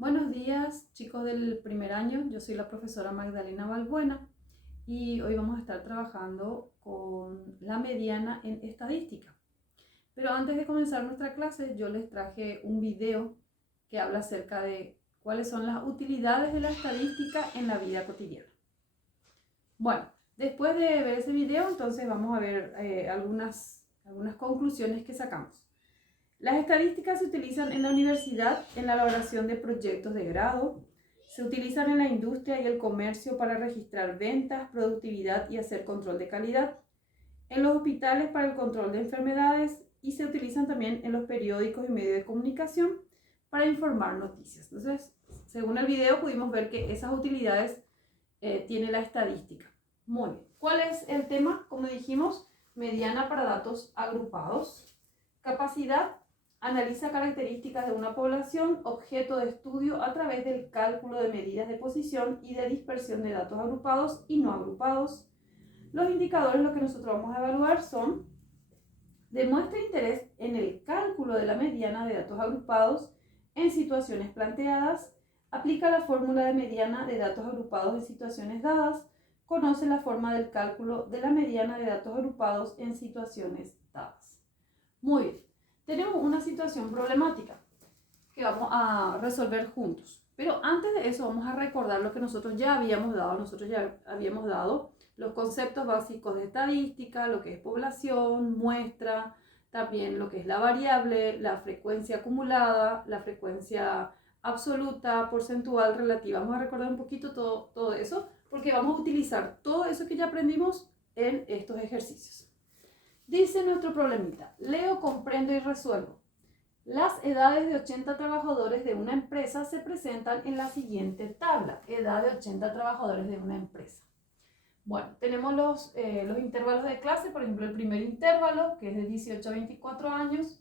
Buenos días, chicos del primer año. Yo soy la profesora Magdalena Balbuena y hoy vamos a estar trabajando con la mediana en estadística. Pero antes de comenzar nuestra clase, yo les traje un video que habla acerca de cuáles son las utilidades de la estadística en la vida cotidiana. Bueno, después de ver ese video, entonces vamos a ver algunas conclusiones que sacamos. Las estadísticas se utilizan en la universidad en la elaboración de proyectos de grado, se utilizan en la industria y el comercio para registrar ventas, productividad y hacer control de calidad, en los hospitales para el control de enfermedades y se utilizan también en los periódicos y medios de comunicación para informar noticias. Entonces, según el video pudimos ver que esas utilidades tiene la estadística. Muy bien. ¿Cuál es el tema? Como dijimos, mediana para datos agrupados. Capacidad. Analiza características de una población, objeto de estudio a través del cálculo de medidas de posición y de dispersión de datos agrupados y no agrupados. Los indicadores, lo que nosotros vamos a evaluar son: demuestra interés en el cálculo de la mediana de datos agrupados en situaciones planteadas, aplica la fórmula de mediana de datos agrupados en situaciones dadas, conoce la forma del cálculo de la mediana de datos agrupados en situaciones dadas. Muy bien. Tenemos una situación problemática que vamos a resolver juntos. Pero antes de eso vamos a recordar lo que nosotros ya habíamos dado. Nosotros ya habíamos dado los conceptos básicos de estadística, lo que es población, muestra, también lo que es la variable, la frecuencia acumulada, la frecuencia absoluta, porcentual, relativa. Vamos a recordar un poquito todo eso porque vamos a utilizar todo eso que ya aprendimos en estos ejercicios. Dice nuestro problemita: leo, comprendo y resuelvo. Las edades de 80 trabajadores de una empresa se presentan en la siguiente tabla. Edad de 80 trabajadores de una empresa. Bueno, tenemos los intervalos de clase. Por ejemplo, el primer intervalo, que es de 18 a 24 años,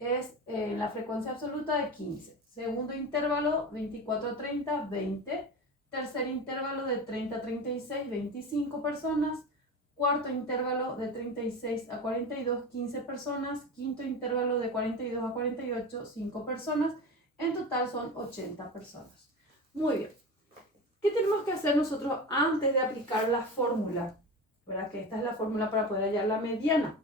es la frecuencia absoluta de 15. Segundo intervalo, 24 a 30, 20. Tercer intervalo, de 30 a 36, 25 personas. Cuarto intervalo, de 36 a 42, 15 personas. Quinto intervalo, de 42 a 48, 5 personas. En total son 80 personas. Muy bien. ¿Qué tenemos que hacer nosotros antes de aplicar la fórmula? ¿Verdad? Que esta es la fórmula para poder hallar la mediana.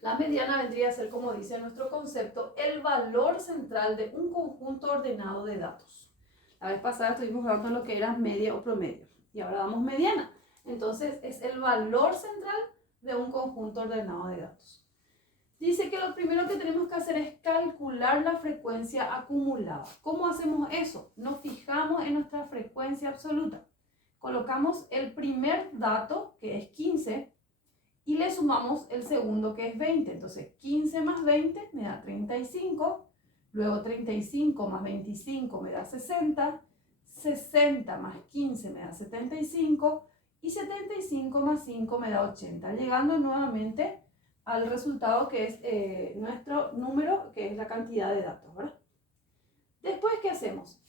La mediana vendría a ser, como dice nuestro concepto, el valor central de un conjunto ordenado de datos. La vez pasada estuvimos hablando de lo que era media o promedio y ahora damos mediana. Entonces es el valor central de un conjunto ordenado de datos. Dice que lo primero que tenemos que hacer es calcular la frecuencia acumulada. ¿Cómo hacemos eso? Nos fijamos en nuestra frecuencia absoluta. Colocamos el primer dato, que es 15, y le sumamos el segundo, que es 20. Entonces 15 más 20 me da 35. Luego 35 más 25 me da 60. 60 más 15 me da 75. Y 75 más 5 me da 80. Llegando nuevamente al resultado que es nuestro número, que es la cantidad de datos, ¿verdad? Después, ¿qué hacemos?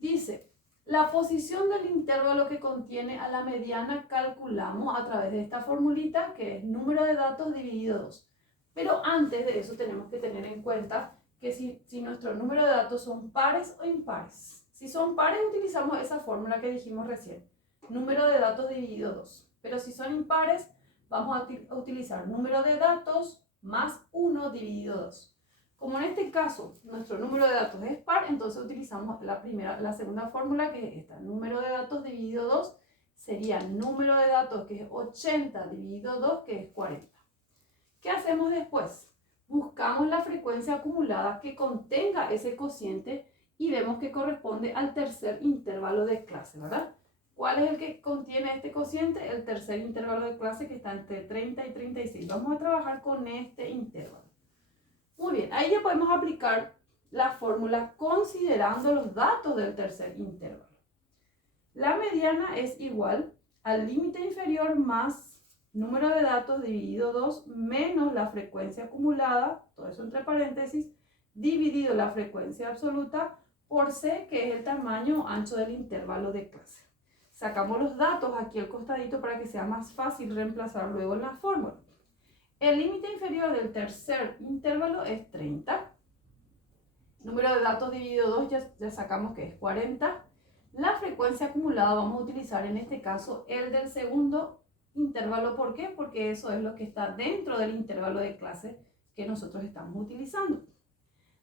Dice: la posición del intervalo que contiene a la mediana calculamos a través de esta formulita, que es número de datos dividido 2. Pero antes de eso tenemos que tener en cuenta que si nuestro número de datos son pares o impares. Si son pares, utilizamos esa fórmula que dijimos recién, número de datos dividido 2. Pero si son impares, vamos a utilizar número de datos más 1 dividido 2. Como en este caso nuestro número de datos es par, entonces utilizamos la segunda fórmula, que es esta. Número de datos dividido 2 sería número de datos, que es 80 dividido 2, que es 40. ¿Qué hacemos después? Buscamos la frecuencia acumulada que contenga ese cociente y vemos que corresponde al tercer intervalo de clase, ¿verdad? ¿Cuál es el que contiene este cociente? El tercer intervalo de clase, que está entre 30 y 36. Vamos a trabajar con este intervalo. Muy bien, ahí ya podemos aplicar la fórmula considerando los datos del tercer intervalo. La mediana es igual al límite inferior más número de datos dividido 2 menos la frecuencia acumulada, todo eso entre paréntesis, dividido la frecuencia absoluta por C, que es el tamaño ancho del intervalo de clase. Sacamos los datos aquí al costadito para que sea más fácil reemplazar luego en la fórmula. El límite inferior del tercer intervalo es 30 Número de datos dividido 2 ya sacamos que es 40. La frecuencia acumulada vamos a utilizar en este caso el del segundo intervalo. ¿Por qué? Porque eso es lo que está dentro del intervalo de clase que nosotros estamos utilizando.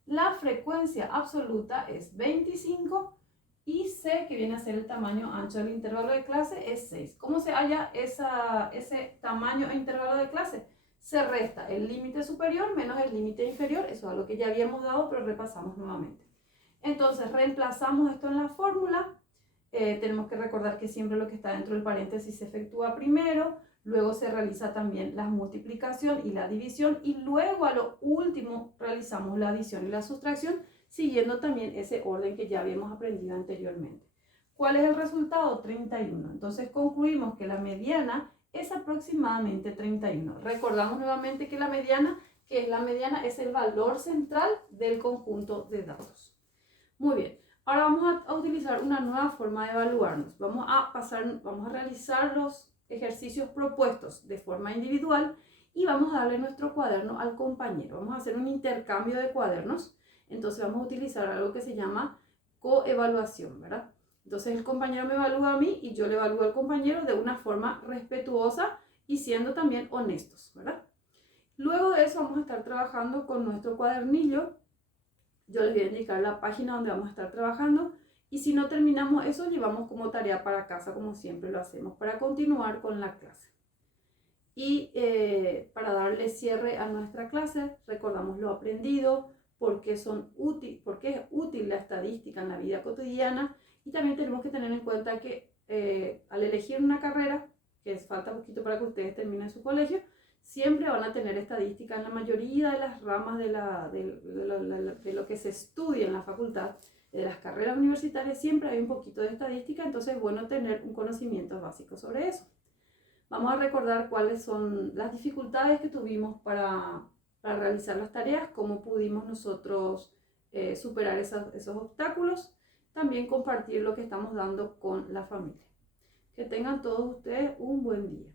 La frecuencia absoluta es 25 y C, que viene a ser el tamaño ancho del intervalo de clase, es 6. ¿Cómo se halla ese tamaño e intervalo de clase? Se resta el límite superior menos el límite inferior. Eso es algo que ya habíamos dado, pero repasamos nuevamente. Entonces reemplazamos esto en la fórmula. Tenemos que recordar que siempre lo que está dentro del paréntesis se efectúa primero, luego se realiza también la multiplicación y la división, y luego a lo último realizamos la adición y la sustracción, siguiendo también ese orden que ya habíamos aprendido anteriormente. ¿Cuál es el resultado? 31. Entonces concluimos que la mediana es aproximadamente 31. Recordamos nuevamente que la mediana, es el valor central del conjunto de datos. Muy bien. Ahora vamos a utilizar una nueva forma de evaluarnos. Vamos a realizar los ejercicios propuestos de forma individual y vamos a darle nuestro cuaderno al compañero. Vamos a hacer un intercambio de cuadernos. Entonces vamos a utilizar algo que se llama coevaluación, ¿verdad? Entonces el compañero me evalúa a mí y yo le evalúo al compañero de una forma respetuosa y siendo también honestos, ¿verdad? Luego de eso vamos a estar trabajando con nuestro cuadernillo. Yo les voy a indicar la página donde vamos a estar trabajando y si no terminamos eso, llevamos como tarea para casa, como siempre lo hacemos, para continuar con la clase. Y para darle cierre a nuestra clase, recordamos lo aprendido, por qué es útil la estadística en la vida cotidiana, y también tenemos que tener en cuenta que al elegir una carrera, que falta poquito para que ustedes terminen su colegio, siempre van a tener estadística en la mayoría de las ramas de lo que se estudia en la facultad, de las carreras universitarias, siempre hay un poquito de estadística, entonces es bueno tener un conocimiento básico sobre eso. Vamos a recordar cuáles son las dificultades que tuvimos para realizar las tareas, cómo pudimos nosotros superar esos obstáculos, también compartir lo que estamos dando con la familia. Que tengan todos ustedes un buen día.